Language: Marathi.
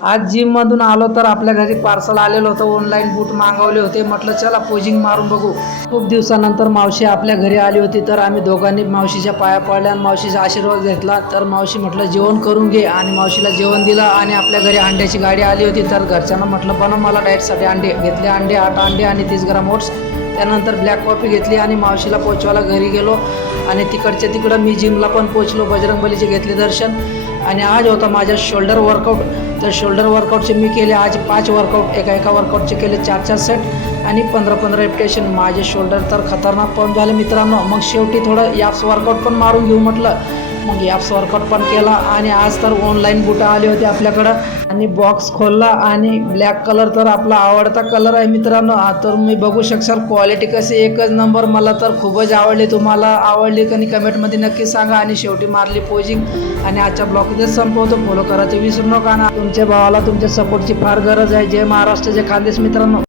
आज जिममधून आलो तर आपल्या घरी पार्सल आलेलं होतं. ऑनलाईन बूट मागवले होते. म्हटलं चला पोजिंग मारून बघू. खूप दिवसानंतर मावशी आपल्या घरी आली होती, तर आम्ही दोघांनी मावशीच्या पाया पडल्या आणि मावशीचा आशीर्वाद घेतला. तर मावशी म्हटलं जेवण करून घे आणि मावशीला जेवण दिलं. आणि आपल्या घरी अंड्याची गाडी आली होती, तर घरच्यांना म्हटलं बनव मला डाएटसाठी अंडे. घेतले अंडे, 8 अंडे आणि 30 ग्राम ओट्स. त्यानंतर ब्लॅक कॉफी घेतली आणि मावशीला पोचवायला घरी गेलो. आणि तिकडच्या तिकडं मी जिमला पण पोचलो. बजरंगबलीचे घेतले दर्शन. आणि आज होता माझ्या शोल्डर वर्कआउट. तर शोल्डर वर्कआउटचे मी केले आज 5 वर्कआउट. एका वर्कआउटचे केले 4 सेट आणि 15 रिपिटेशन. माझे शोल्डर तर खतरनाक पंप झाले मित्रांनो. मग शेवटी थोडं याप्स वर्कआउट पण मारून घेऊ म्हटलं. मग याप्स वर्कआउट पण केला. आणि आज तर ऑनलाईन बुटं आले होते आपल्याकडं. आणि बॉक्स खोलला आणि ब्लॅक कलर तर आपला आवडता कलर आहे मित्रांनो. तर मी बघू शकाल क्वालिटी कशी एकच नंबर. मला तर खूपच आवडली. तुम्हाला आवडली का नाही कमेंटमध्ये नक्की सांगा. आणि शेवटी मारली पोजिंग. आणि आजच्या ब्लॉग इथेच संपवतो. फॉलो करायचं विसरू नका ना. तुमच्या भावाला तुमच्या सपोर्टची फार गरज आहे. जय महाराष्ट्र, जय खानदेश मित्रांनो.